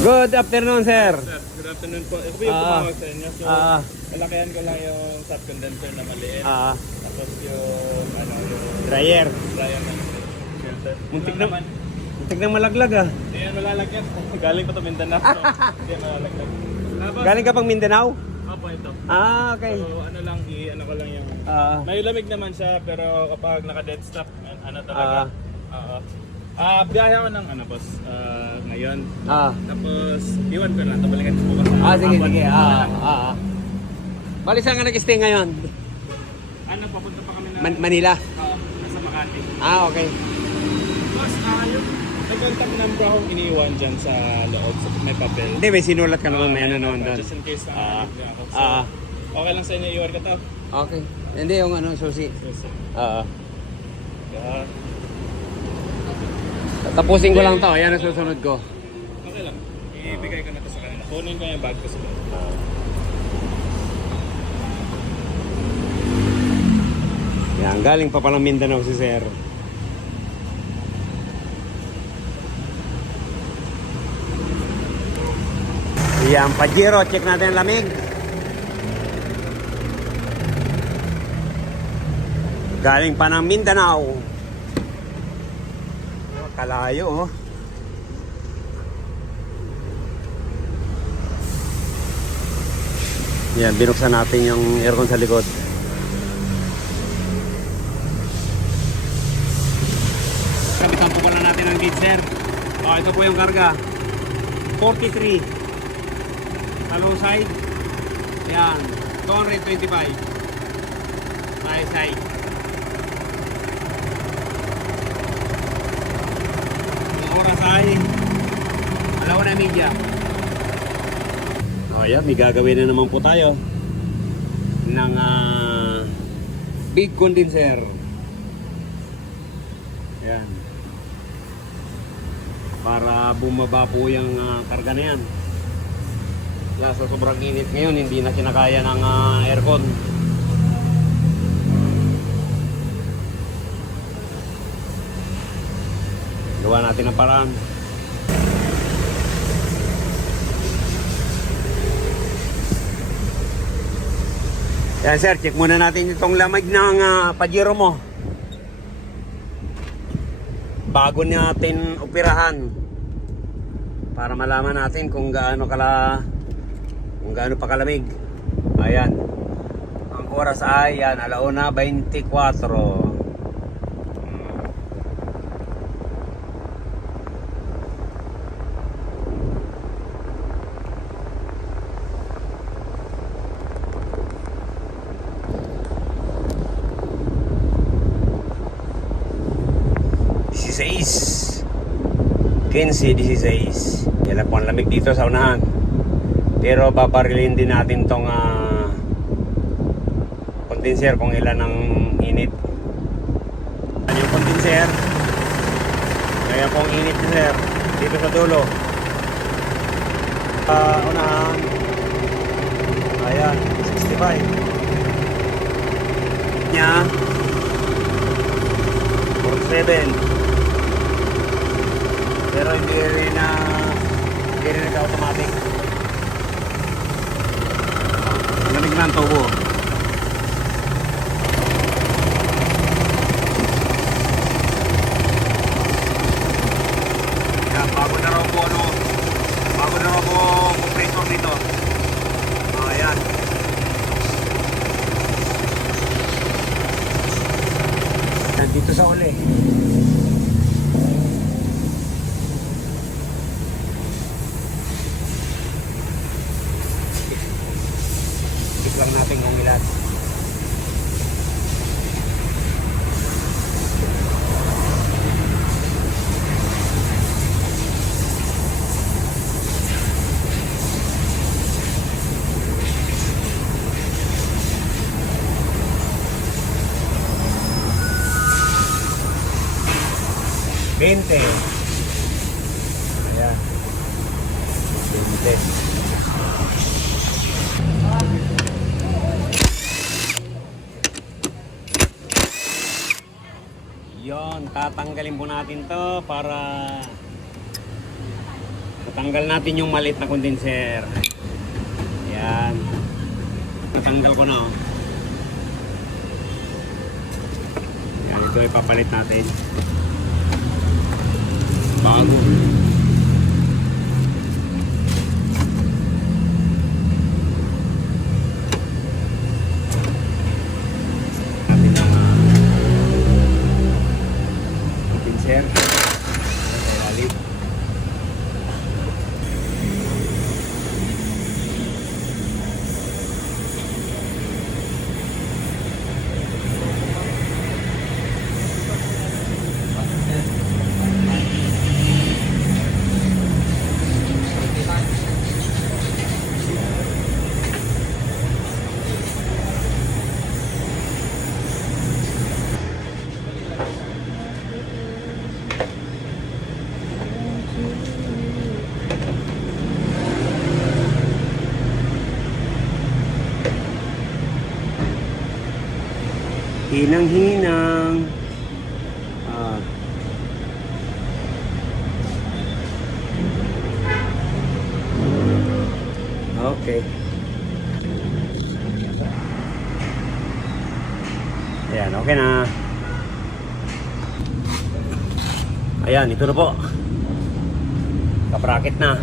Good afternoon, sir. Sir, good afternoon po. Ito po yung tumawag sa inyo. So, malakihan ko lang yung sub condenser na maliit. Tapos yung, yung Dryer. dryer na shelter. Muntik na malaglag ah. Hindi yan malalagyan. Galing pa ito Mindanao. So, hindi yan malalagyan. Tapos, Galing ka pang Mindanao? opo ito. Okay. So, lang, ano ko lang yung... may lamig naman siya, pero kapag naka-dead stop, ano talaga. Biyahe ako ng boss, ngayon. Tapos, iwan ko lang. Tabalikan ko bukas. Sige. Bali saan ka nag-stay ngayon? Papunta pa kami na... Manila? Nasa Makati. Okay. Tapos, yung may contact number akong iniiwan dyan sa loob, sa may papel. Hindi, may sinulat ka naman, may ano naman doon. Just in case na ako. So, okay lang sa inyo, iwan ka to. Okay. Hindi, yung susi. Tapusin ko lang to, yan ang susunod ko. Okay lang, ibigay ko na to sa kanila. Kunin ko yung bag ko sa loob. Yan, galing pa palang Mindanao si sir. Yan, Pajero, check natin ang lamig. Galing pa ng Mindanao. Kalayo, oh. Yan, binuksan natin yung aircon sa likod. Kapitan po pala natin ang lead, sir. Ito po yung karga. 43. Sa low side. Yan. 225. High side. Oras ay 1:30. Ayan, may gagawin na naman po tayo ng big condenser. Ayan. Para bumaba po yung karga na yan. Kaya sa sobrang init ngayon, hindi na kinakaya ng aircon. Gawa natin ang paraan. Yan sir, check muna natin itong lamig ng Pajero mo. Bago natin operahan. Para malaman natin kung gaano pa kalamig. Ayan. Ang oras ay 1:24. Kenzie, 16. Yan po ang lamig dito sa unahan. Pero babarilin din natin tong condenser kung ilan ang init. Ano yung condenser? Kaya po ang init sir. Dito sa dulo. Unahan. Ayan, 65. Nya 47. Pero hindi rin nag-automatic. Lamig na ang tubo. Yan, bago na raw po compressor dito. Ayan. Nandito sa uli. Lang natin kung ilan. $20. Ayan. $20. Yon, tatanggalin po natin to para Tanggal natin yung maliit na condenser. Ayan. Natanggal ko na oh. Ayan, ito ipapalit natin. Bago. Natin ang condenser. Lalit. Hinang-hinang. Okay. Ayan, okay na. Ayan, ito na po. Kabracket na.